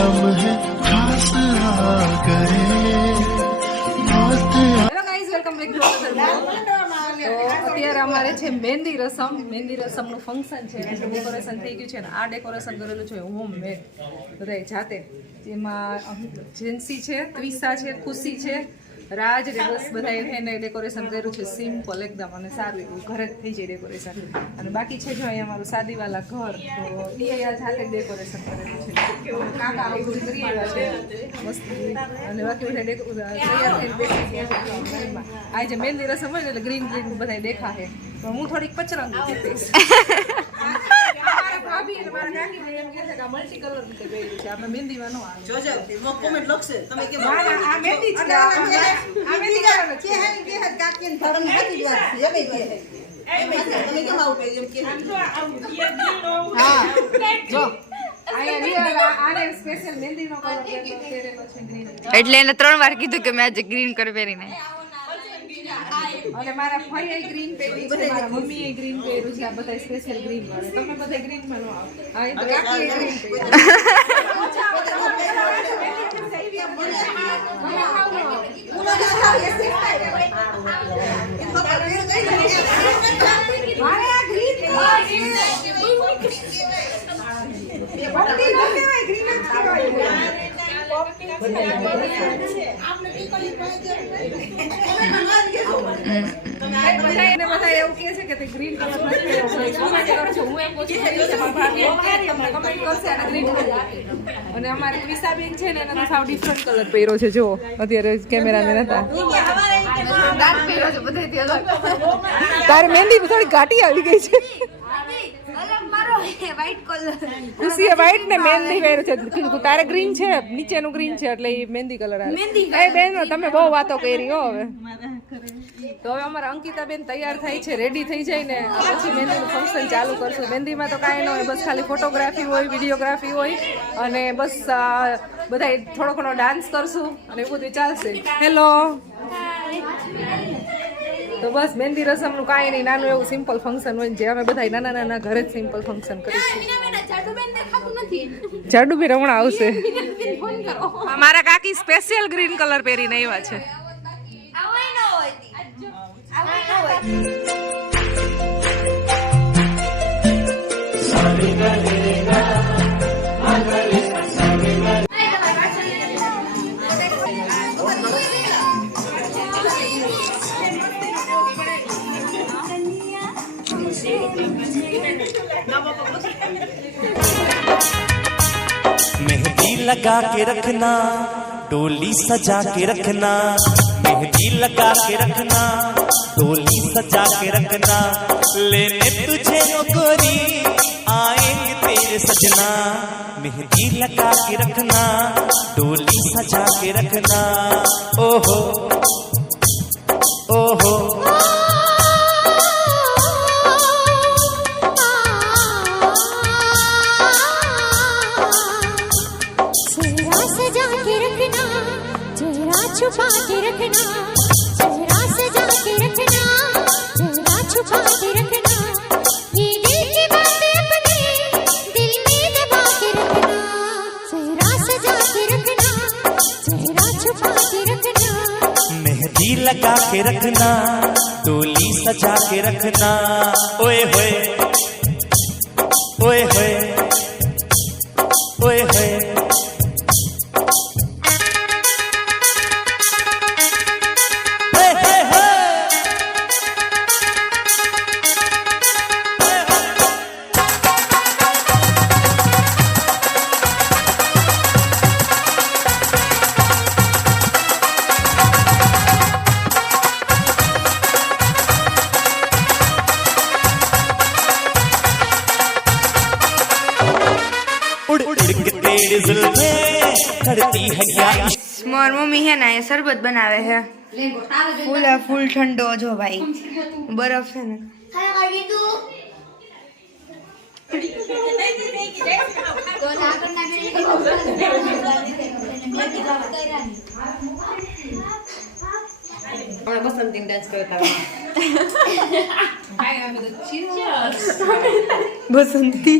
हम है खास आ करे hello guys welcome back to અત્યારે અમારે છે મહેંદી રસમનું ફંક્શન છે ડેકોરેશન થઈ ગયું છે અને આ ડેકોરેશન કરેલું છે હોમમેડ બધાય જાતે જેમાં જેન્સી છે ત્વિષા છે ખુશી છે રાજ બસ બધા એને ડેકોરેશન કર્યું છે સિમ્પલ એકદમ અને સારું એવું ઘરે જ થઈ જાય ડેકોરેશન અને બાકી છે જો અહીંયા અમારું શાદીવાલા ઘર તો એ જાતે ડેકોરેશન કરેલું છે કાકા આવું બધું કરી આવ્યા છે મસ્ત અને બાકી બધા તૈયાર થઈને બેસી ગયા છે આ જે મહેંદી રસમ હોય ને એટલે ગ્રીન બધા દેખાશે તો હું થોડીક પચરંગી થઈશ ભાભી અને મારા કાકી એમ કહે છે કે મલ્ટી કલર રીતે પહેર્યું છે આપણે મહેંદીમાં ન આવે જોજો કોમેન્ટ લખશે તમે કેમ આ મહેંદી છે આ મહેંદી કલર છે કે કાકીને ફરમ હતી વાત છે એમે કે તમે કેમ આવું એમ કે હા જો આયા રિયલ આને સ્પેશિયલ મહેંદીનો કલર પહેરેલો છે ગ્રીન એટલે એને 3 વાર કીધું કે મેં આજે ગ્રીન કલર પહેરીને અને મારા ભાઈએ ગ્રીન પહેરી છે મારા મમ્મીએ ગ્રીન પહેર્યું છે આ બધા સ્પેશિયલ ગ્રીન વાળે તમે બધા ગ્રીન માં નો આવો હા એ તો કાકીએ ગ્રીન પહેર્યું બધા એવું કહે છે કે તે ગ્રીન કલર નથી પહેર્યો કમેન્ટ કરજો હું એમ પૂછું છું કે મારા ભાભી એમ કહે તમને કમેન્ટ કરશે અને ગ્રીન કલર અને અમારી ત્વિષાબેન છે ને એને તો સાવ ડિફરન્ટ કલર પહેર્યો છે જો અત્યારે કેમેરામેન હતા દાંત પહેર્યો છે બધાથી અલગ તારી મહેંદી થોડી ઘાટી આવી ગઈ છે અલગ મારો વ્હાઈટ કલર ખુશીએ વ્હાઈટ ને મહેંદી પહેર્યું છે તારે ગ્રીન છે નીચેનું ગ્રીન છે એટલે એ મહેંદી કલર આવે એ બેન તમે બહુ વાતો કરી હો હવે તો હવે અમારા અંકિતાબેન તૈયાર થાય છે રેડી થઈ જાય ને પછી મહેંદીનું ફંક્શન ચાલુ કરશું મહેંદીમાં તો કાંઈ ન હોય બસ ખાલી ફોટોગ્રાફી હોય વિડીયોગ્રાફી હોય અને બસ બધા થોડો ઘણો ડાન્સ કરશું અને એવું બધું ચાલશે હેલો તો બસ મહેંદી રસમનું કાંઈ નહીં નાનું એવું સિમ્પલ ફંક્શન હોય જે અમે બધા નાના નાના ઘરે જ સિમ્પલ ફંક્શન કરીશું જાડુબેન હમણાં આવશે મારા કાકી સ્પેશિયલ ગ્રીન કલર પહેરીને આવ્યા છે मेहंदी लगा के रखना डोली सजा के रखना मेहंदी लगा के रखना डोली सजा के रखना लेने तुझे ओ गोरी आएंगे तेरे सजना मेहंदी लगा के रखना डोली सजा के रखना ओहो ओहो छुपा के रखना चेहरा सजा के रखना चेहरा छुपा के रखना ये दिल की बातें अपने दिल में दबा के रखना चेहरा सजा के रखना चेहरा छुपा के रखना मेहंदी लगा के रखना डोली सजा के रखना ओए होए ओए होए ओए होए मोर मम्मी है ना ये शरबत बनावे है फूल ठंडो जो भाई बर्फ है ना બસંતી ડાન્સ કરતા बसंती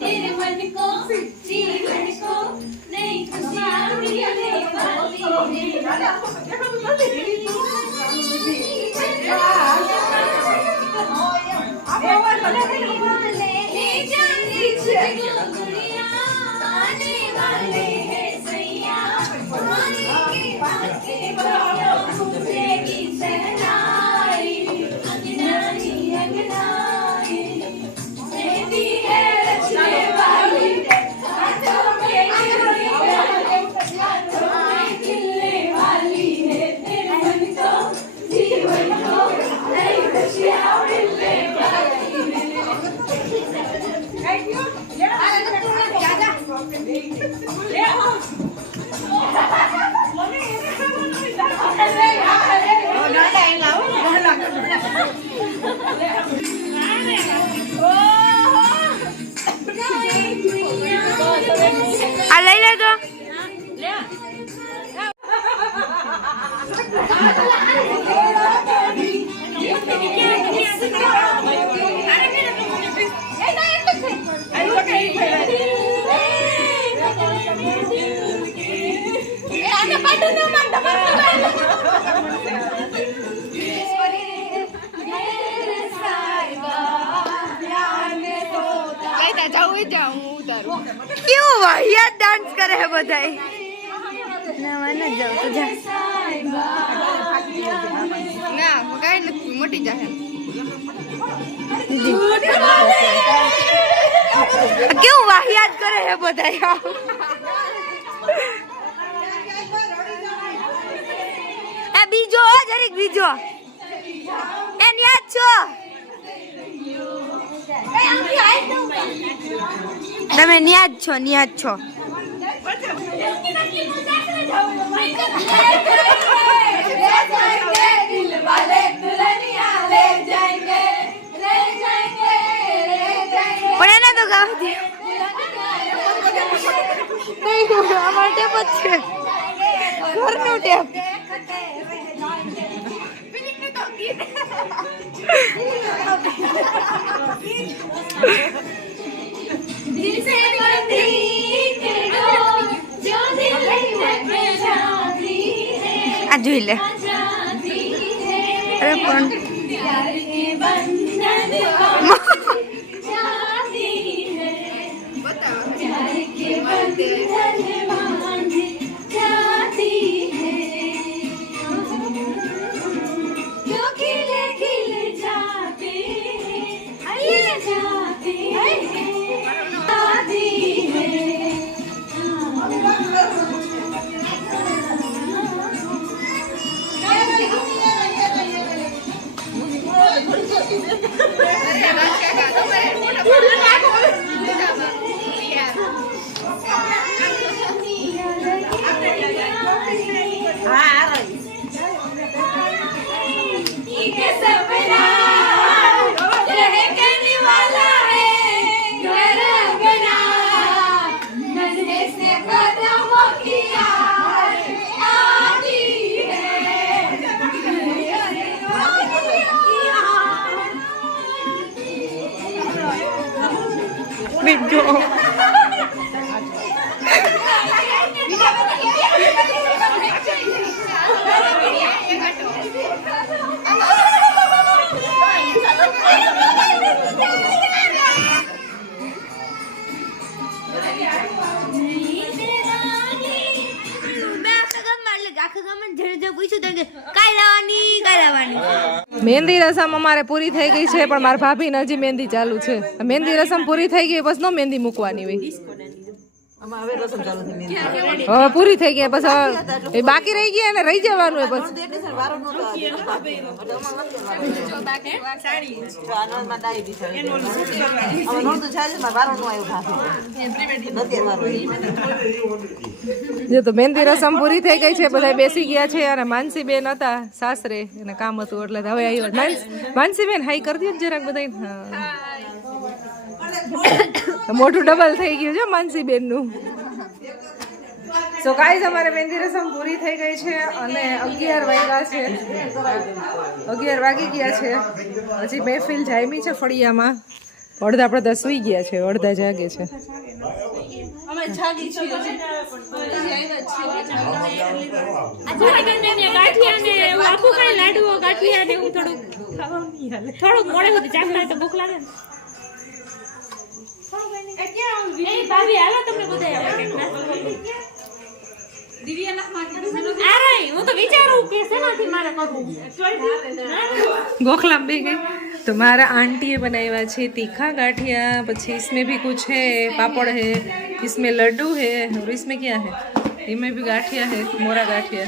तेरे मन को जीवन को नई खुशियाँ मिलने वाली ले जाने तुझको दुनिया आने वाले हैं सैया आने के बातें मुझे सहनाई अंगनाई अंगनाई मेरी है रचने वाली हाथों में खिलने वाली है तेरे मन को जीवन को नई खुशियाँ मिलने वाली है આ લઈ લેજો કેવું વાહિયાત ડાન્સ કરે હે બધાય ના મને જાવ તો જા ના કાઈ નથી મોટી જાહે કેવું વાહિયાત કરે હે બધાય એ બીજો જરીક બીજો એ ન્યાજ છો તમે ન્યાજ છો પણ એને તો ગાવ દે નહીં અમારે ટેપ જ છે ઘરનું ટેપ दिल से बंधी के डोर जो दिल में जाती है આ જોઈ લે जाती है અરે પણ प्यार के बंधन को जाती है प्यार के बंधन बांध जाती है जो खिले खिले जाते हैं ये जाते हैं जाती है કે કાઈ લાવવાની મહેંદી રસમ અમારે પૂરી થઈ ગઈ છે, પણ મારા ભાભીને હજી મહેંદી ચાલુ છે. મહેંદી રસમ પૂરી થઈ ગઈ પછી નો મહેંદી મૂકવાની હોય. હવે રસમ ચાલુ થઈ મેં હવે પૂરી થઈ ગઈ પછી એ બાકી રહી ગયા ને રહી જવાનું હોય પછી. વારો નતો આનંદમાં દાઈ દીધો હવે નહોતું ચાલે માં વારો નો આવ્યો ભાભી જે તો મહેંદી રસમ પૂરી થઈ ગઈ છે, બધા બેસી ગયા છે અને માનસી બેન હતા સાસરે એને કામ હતું એટલે હવે આવ્યો. માનસી બેન હાઈ કરી દો જરાક બધા. મોટું ડબલ થઈ ગયું છે માનસી બેન નું. સો ગાઈઝ અમારે મહેંદી રસમ પૂરી થઈ ગઈ છે અને 11 વાગ્યા છે. 11 વાગી ગયા છે. હજી મહેફિલ જામી છે ફળિયામાં. અડધા આપણે તો સુઈ ગયા છે, અડધા જાગે છે. गोखला भी गई तो हमारा आंटी बनाया है तीखा गाठिया, પછી इसमें भी कुछ है, पापड़ है, इसमें लड्डू है और इसमें क्या है, इसमें भी गाठिया है, मोरा गाठिया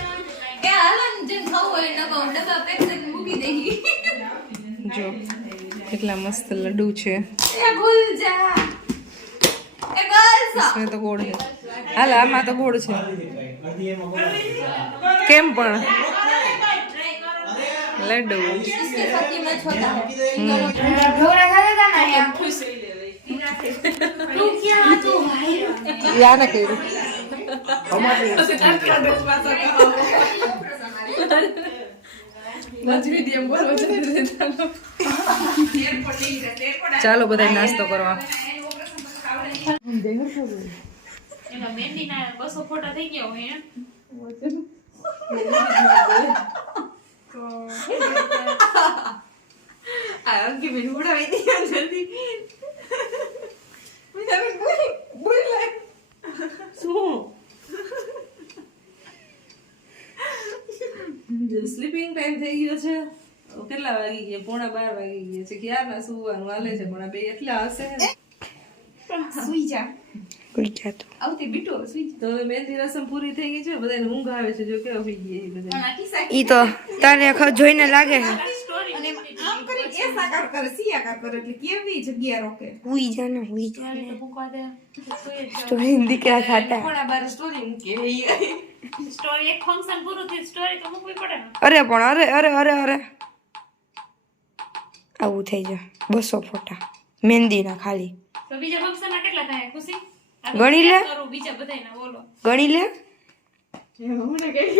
जो કેટલા મસ્ત લડ્ડુ છે. इसमें तो गोड़ है. हाल आमा तो गोड़ છે કેમ પણ लड्डू या ना करू ચાલો બધા નાસ્તો કરવા. સ્લીપિંગ ટાઈમ થઈ ગયો છે. કેટલા વાગી ગયા? 11:30 વાગી ગયા છે. ક્યારના સુવાનું હાલે છે, પણ આ બે એટલા હશે સુઈ જા આવતી બીટો સુઈ જા. તો હવે મહેંદી રસમ પૂરી થઈ ગઈ છે, બધાને ઊંઘ આવે છે. જો કેવા સુઈ ગયા બધા. ઈ તો તારે જોઈને લાગે છે આમ કરી એ સાકાર કરે સિયાકાર કરે એટલે કેવી જગ્યા રોકે. હુઈ જાને સ્ટોરી દીકરા ખાતા પણ આ બાર સ્ટોરી મૂકે સ્ટોરી એક ફંક્શન પૂરું થયું સ્ટોરી તો મૂકવી પડે ને. અરે પણ અરે આવું થઈ જાય. 200 ફોટા મહેંદીના ખાલી તો બીજા ફંક્શન ના કેટલા થાય ખુશી? ગણી લે બીજા બધાયના બોલો ગણી લે.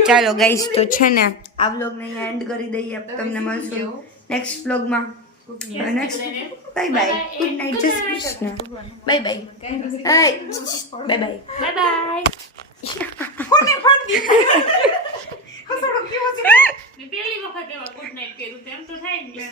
ચાલો ગાઈસ તો છે ને આ વ્લોગ ને અહીંયા એન્ડ કરી દઈએ. તમને મળશું નેક્સ્ટ વ્લોગમાં. Next bye bye, good night, જય Shri Krishna, bye bye, bye bye, bye bye. કોને ફાડી મેં પહેલી વખત એવા ગુડ નાઇટ કર્યું તેમ તો થાય ને.